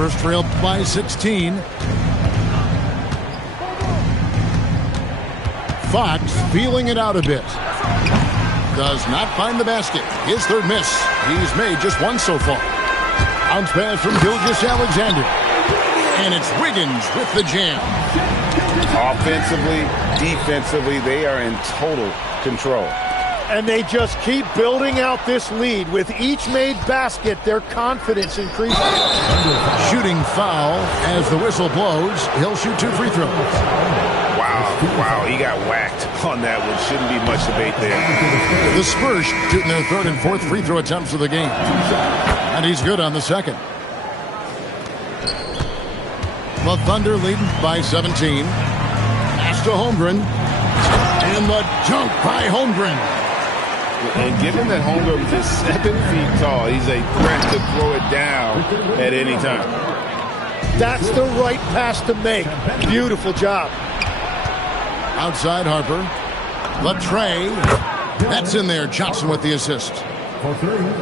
Spurs trail by 16. Fox feeling it out a bit. Does not find the basket. His third miss. He's made just one so far. Bounce pass from Gilgeous-Alexander. And it's Wiggins with the jam. Offensively, defensively, they are in total control. And they just keep building out this lead. With each made basket, their confidence increases. Shooting foul as the whistle blows. He'll shoot 2 free throws. Wow, he got whacked on that one. Shouldn't be much debate there. The Spurs shooting their third and fourth free throw attempts of the game. And he's good on the second. The Thunder leading by 17. Pass to Holmgren. And the dunk by Holmgren. And given that Holmgren is 7 feet tall, he's a threat to throw it down at any time. That's the right pass to make. Beautiful job. Outside Harper. Latre. That's in there. Johnson with the assist.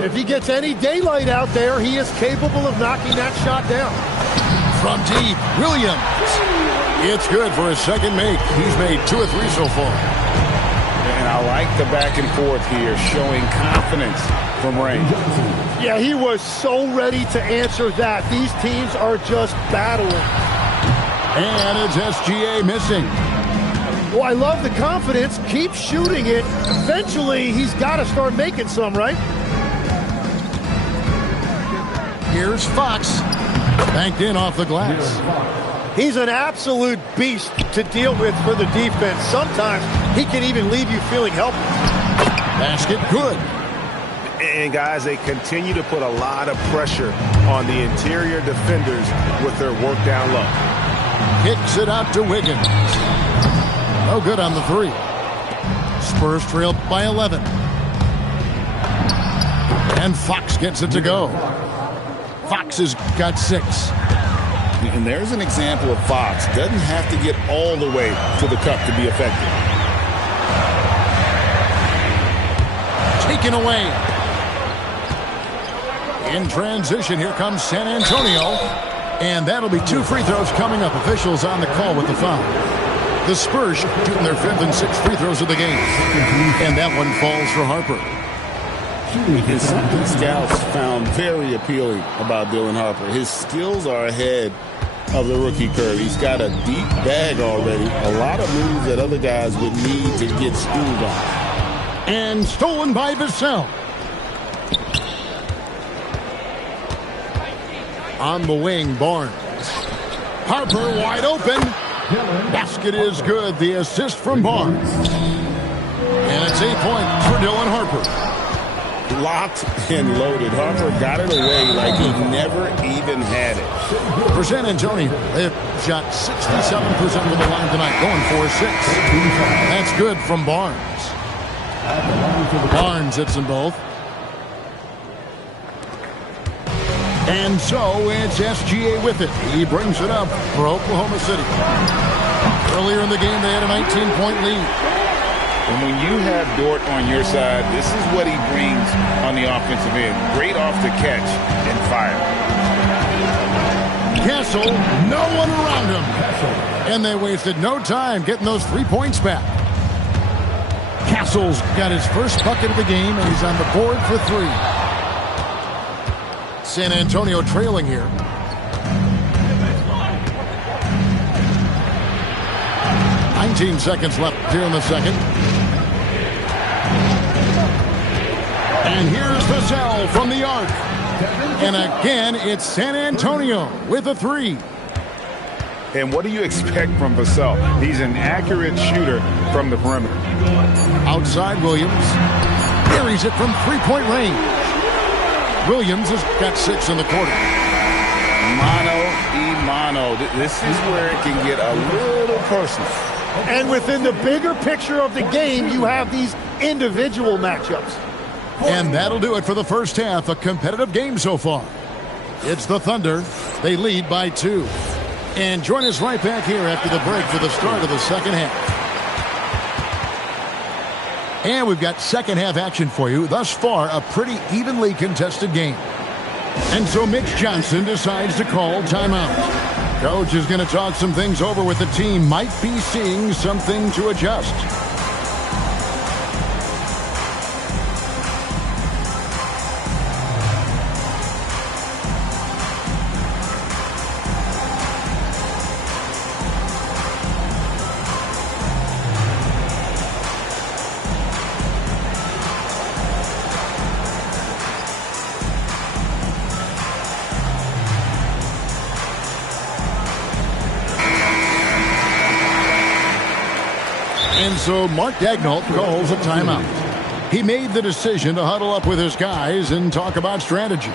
If he gets any daylight out there, he is capable of knocking that shot down. From deep, Williams. It's good for his second make. He's made 2 or 3 so far. And I like the back and forth here, showing confidence from Ray. Yeah, he was so ready to answer that. These teams are just battling. And it's SGA missing. Well, I love the confidence. Keep shooting it. Eventually, he's got to start making some, right? Here's Fox. Banked in off the glass. He's an absolute beast to deal with for the defense. Sometimes he can even leave you feeling helpless. Basket good. And guys, they continue to put a lot of pressure on the interior defenders with their work down low. Kicks it out to Wiggins. No good on the 3. Spurs trail by 11. And Fox gets it to go. Fox has got 6. And there's an example of Fox. Doesn't have to get all the way to the cup to be effective. Taken away. In transition, here comes San Antonio. And that'll be 2 free throws coming up. Officials on the call with the foul. The Spurs shooting their 5th and 6th free throws of the game. And that one falls for Harper. And something scouts found very appealing about Dylan Harper. His skills are ahead of the rookie curve. He's got a deep bag already. A lot of moves that other guys would need to get schooled on. And stolen by Vassell. On the wing, Barnes. Harper wide open. Basket is good. The assist from Barnes. And it's 8 points for Dylan Harper. Locked and loaded. Harper got it away like he never even had it. For San Antonio, they've shot 67% from the line tonight, going for 6. That's good from Barnes. Barnes hits them both. And so it's SGA with it. He brings it up for Oklahoma City. Earlier in the game, they had a 19-point lead. And when you have Dort on your side, this is what he brings on the offensive end. Great off the catch and fire. Castle, no one around him. And they wasted no time getting those 3 points back. Castle's got his first bucket of the game, and he's on the board for 3. San Antonio trailing here. "19 seconds left here in the second. And here's Vassell from the arc. And again, it's San Antonio with a 3. And what do you expect from Vassell? He's an accurate shooter from the perimeter. Outside Williams. Carries it from 3-point range. Williams has got 6 in the quarter. Mano. This is where it can get a little personal. And within the bigger picture of the game, you have these individual matchups. And that'll do it for the first half. A competitive game so far. It's the Thunder. They lead by 2. And join us right back here after the break for the start of the second half. And we've got second half action for you. Thus far, a pretty evenly contested game. And so Mitch Johnson decides to call timeout. Coach is going to talk some things over with the team. Might be seeing something to adjust. And so Mark Daigneault calls a timeout. He made the decision to huddle up with his guys and talk about strategy.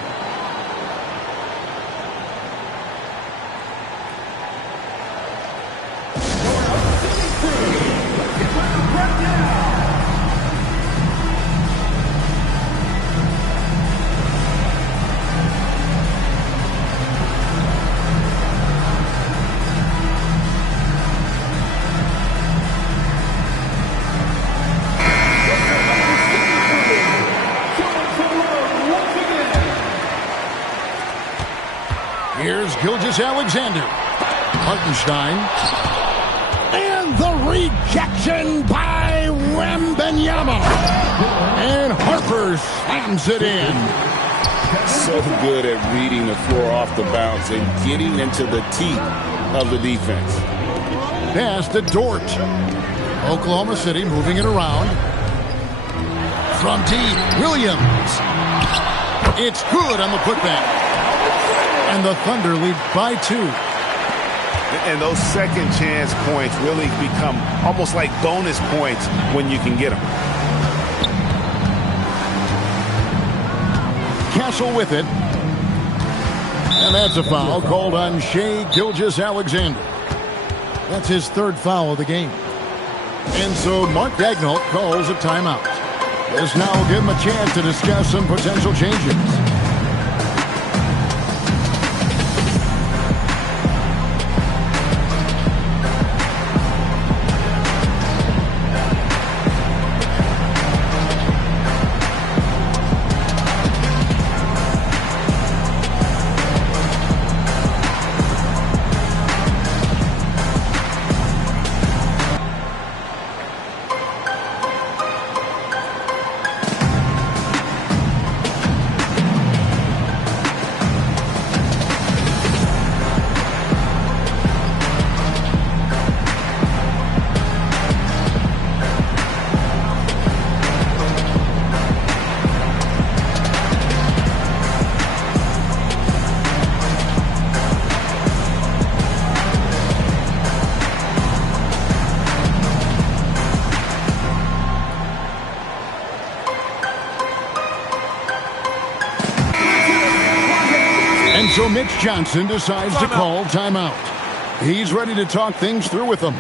Here's Gilgeous-Alexander. Hartenstein. And the rejection by Wembanyama. And Harper slams it in. So good at reading the floor off the bounce and getting into the teeth of the defense. Pass to Dort. Oklahoma City moving it around. From deep, Williams. It's good on the putback. And the Thunder lead by 2. And those second chance points really become almost like bonus points when you can get them. Castle with it. And that's a foul called on Shai Gilgeous-Alexander. That's his 3rd foul of the game. And so Mark Daigneault calls a timeout. This now will give him a chance to discuss some potential changes. And so Mitch Johnson decides to call timeout. He's ready to talk things through with them.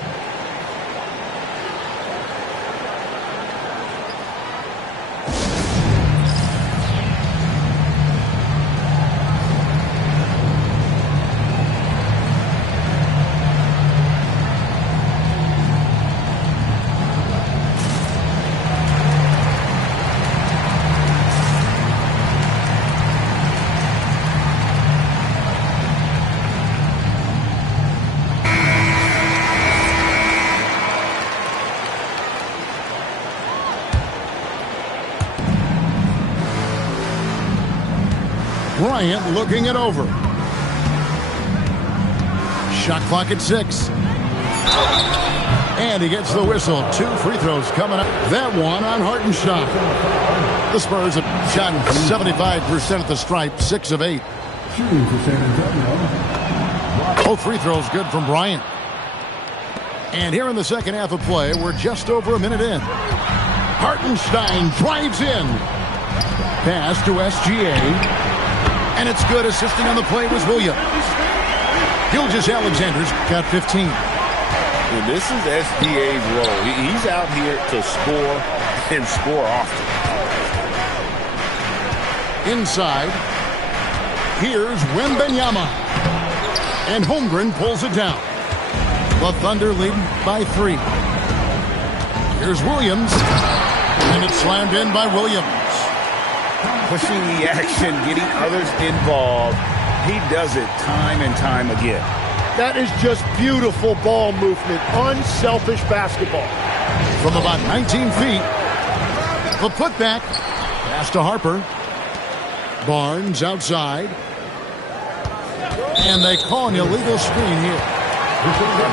Bryant looking it over. Shot clock at 6. And he gets the whistle. 2 free throws coming up. That one on Hartenstein. The Spurs have shot 75% at the stripe, 6 of 8. Both free throws good from Bryant. And here in the second half of play, we're just over a minute in. Hartenstein drives in. Pass to SGA. And it's good. Assisting on the play was Williams. Gilgeous-Alexander's got 15. And this is SGA's role. He's out here to score and score often. Inside, here's Wembanyama. And Holmgren pulls it down. The Thunder lead by 3. Here's Williams. And it's slammed in by Williams. pushing the action, getting others involved. He does it time and time again. That is just beautiful ball movement, unselfish basketball. From about 19 feet, the putback, pass to Harper. Barnes outside. And they call an illegal screen here.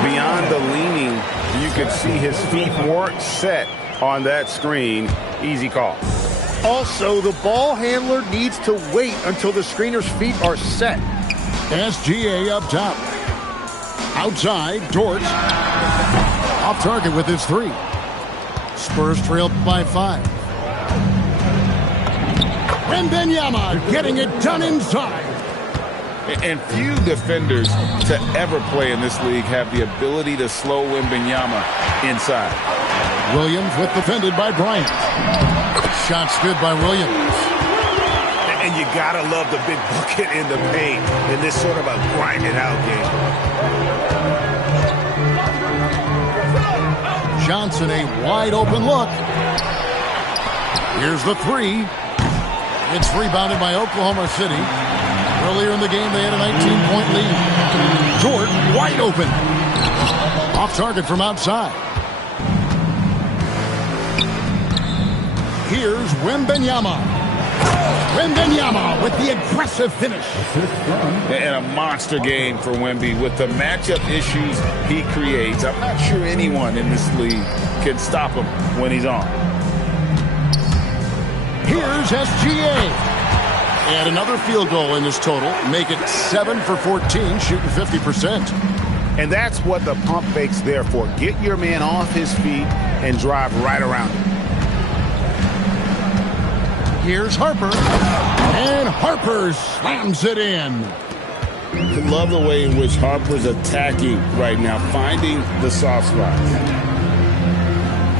Beyond the leaning, you could see his feet weren't set on that screen. Easy call. Also, the ball handler needs to wait until the screener's feet are set. SGA up top. Outside, Dort. Off target with his three. Spurs trail by 5. Wembanyama getting it done inside. And few defenders to ever play in this league have the ability to slow Wembanyama inside. Williams with defended by Bryant. Shots good by Williams. And you gotta love the big bucket in the paint in this sort of a grinded out game. Johnson, a wide open look. Here's the three. It's rebounded by Oklahoma City. Earlier in the game, they had a 19-point lead. Dort wide open. Off target from outside. Here's Wembanyama. Wembanyama with the aggressive finish. And a monster game for Wemby with the matchup issues he creates. I'm not sure anyone in this league can stop him when he's on. Here's SGA. And another field goal in this total. Make it 7 for 14, shooting 50%. And that's what the pump fake's there for. Get your man off his feet and drive right around him. Here's Harper. And Harper slams it in. I love the way in which Harper's attacking right now, finding the soft spots.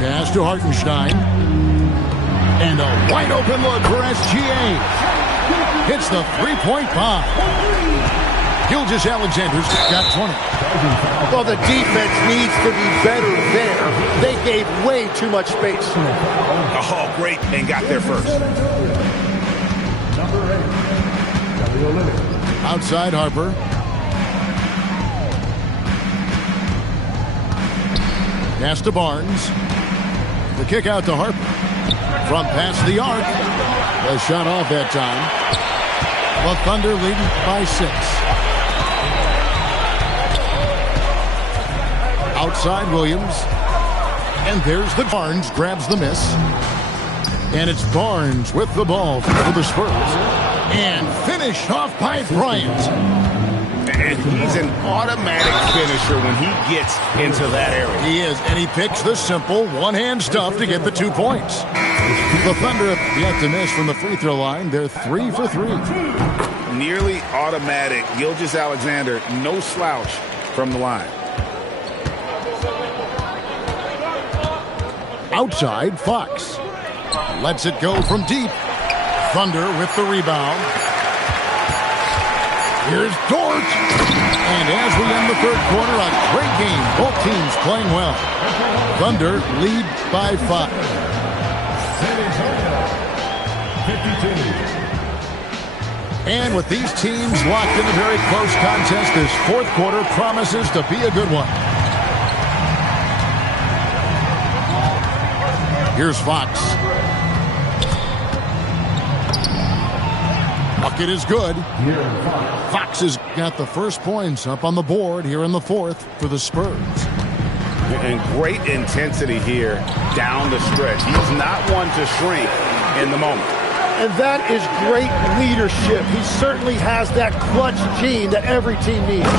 Pass to Hartenstein. And a wide open look for SGA. Hits the three-point bomb. Gilgeous-Alexander's got 20. Well, the defense needs to be better there. They gave way too much space. Oh, great, and got there first. Outside Harper. Pass to Barnes. The kick out to Harper. From past the arc. The shot off that time. The Thunder leading by 6. Outside Williams. And there's the Barnes, grabs the miss. And it's Barnes with the ball for the Spurs. And finished off by Bryant. And he's an automatic finisher when he gets into that area. He is, and he picks the simple one-hand stuff to get the 2 points. The Thunder have yet to miss from the free throw line. They're 3 for 3. Nearly automatic. Gilgeous-Alexander, no slouch from the line. Outside, Fox. Lets it go from deep. Thunder with the rebound. Here's Dort. And as we end the third quarter, a great game. Both teams playing well. Thunder lead by 5. And with these teams locked in a very close contest, this fourth quarter promises to be a good one. Here's Fox. Bucket is good. Fox has got the first points up on the board here in the fourth for the Spurs. And great intensity here down the stretch. He's not one to shrink in the moment. And that is great leadership. He certainly has that clutch gene that every team needs.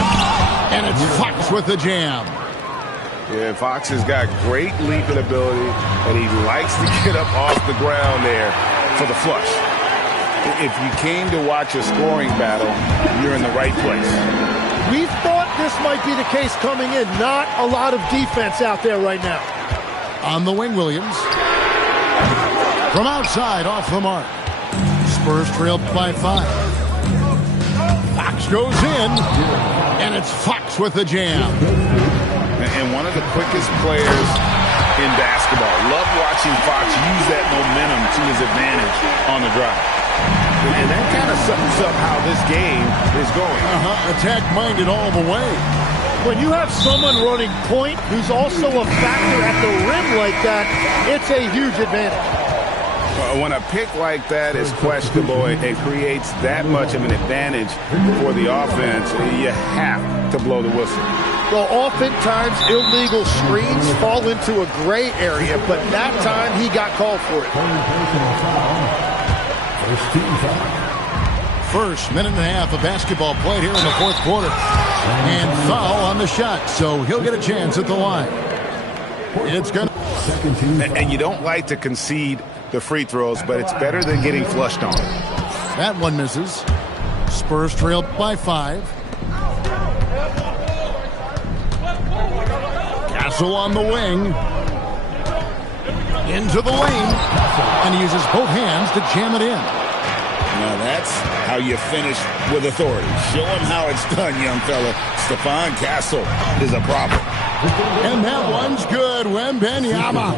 And it's Fox with the jam. Yeah, Fox has got great leaping ability, and he likes to get up off the ground there for the flush. If you came to watch a scoring battle, you're in the right place. We thought this might be the case coming in. Not a lot of defense out there right now. On the wing, Williams. From outside, off the mark. Spurs trailed by 5. Fox goes in, and it's Fox with the jam. And one of the quickest players in basketball. Love watching Fox use that momentum to his advantage on the drive. And that kind of sums up how this game is going. Attack-minded all the way. When you have someone running point who's also a factor at the rim like that, it's a huge advantage. When a pick like that is questionable, it creates that much of an advantage for the offense. You have to blow the whistle. Well, oftentimes illegal screens fall into a gray area, but that time he got called for it. First minute and a half of basketball played here in the fourth quarter. And foul on the shot, so he'll get a chance at the line. It's going to... And you don't like to concede the free throws, but it's better than getting flushed on. That one misses. Spurs trailed by 5. Castle on the wing. Into the lane. And he uses both hands to jam it in. Now that's how you finish with authority. Show him how it's done, young fella. Stephon Castle is a problem. And that one's good. Wembanyama.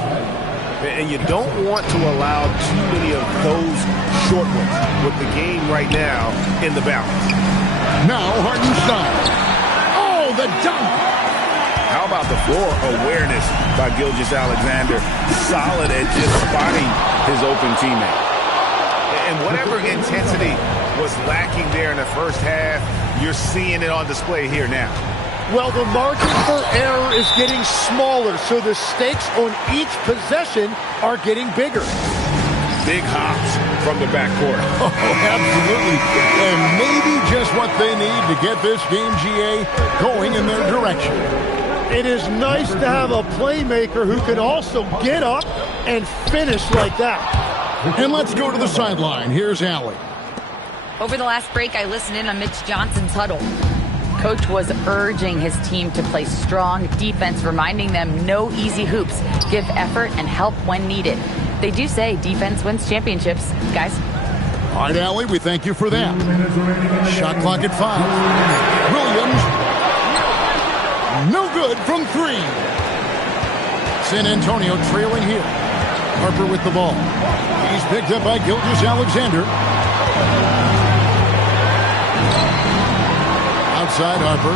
And you don't want to allow too many of those short ones with the game right now in the balance. Now Hartenstein. Oh, the dunk. How about the floor awareness by Gilgeous-Alexander? Solid at just spotting his open teammate. And whatever intensity was lacking there in the first half, you're seeing it on display here now. Well, the margin for error is getting smaller, so the stakes on each possession are getting bigger. Big hops from the backcourt. Oh, absolutely. And maybe just what they need to get this game, GA, going in their direction. It is nice to have a playmaker who can also get up and finish like that. And let's go to the sideline. Here's Allie. Over the last break, I listened in on Mitch Johnson's huddle. Coach was urging his team to play strong defense, reminding them no easy hoops, give effort and help when needed. They do say defense wins championships, guys. All right, Allie, we thank you for that. Shot clock at 5. Williams. No good from 3. San Antonio trailing here. Harper with the ball. He's picked up by Gilgeous-Alexander. Outside Harper.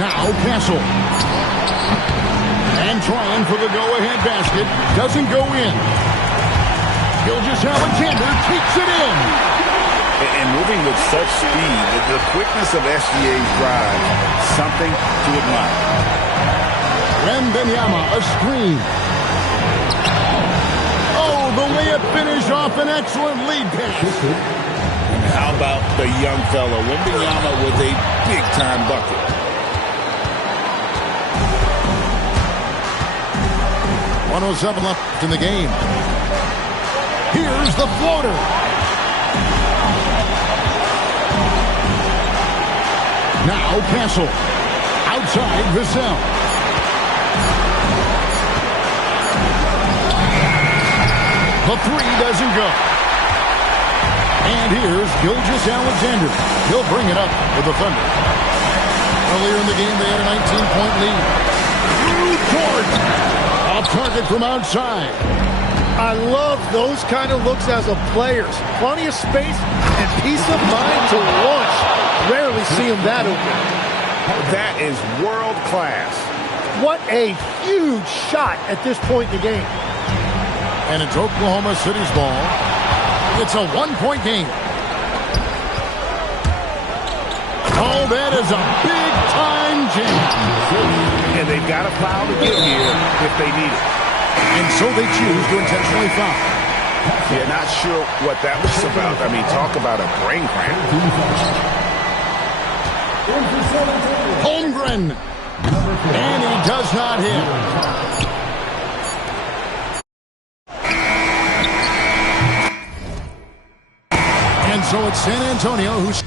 Now Castle. And trying for the go-ahead basket. Doesn't go in. Gilgeous-Alexander takes it in. And moving with such speed, the quickness of SGA's drive, something to admire. Wembanyama, a screen. Oh, the layup finish off an excellent lead pass. And how about the young fellow? Wembanyama with a big-time bucket. .107 left in the game. Here's the floater. Now Castle. Outside Vassell. The 3 doesn't go. And here's Gilgeous-Alexander. He'll bring it up with the Thunder. Earlier in the game, they had a 19-point lead. Drew Jordan. A target from outside. I love those kind of looks as a player. Plenty of space and peace of mind to launch. Rarely see him that open. That is world class. What a huge shot at this point in the game. And it's Oklahoma City's ball. It's a 1-point game. Oh, that is a big-time jam. And they've got a foul to give here if they need it. And so they choose to intentionally foul. Yeah, not sure what that was about. I mean, talk about a brain cramp. Holmgren. And he does not hit. And so it's San Antonio who's...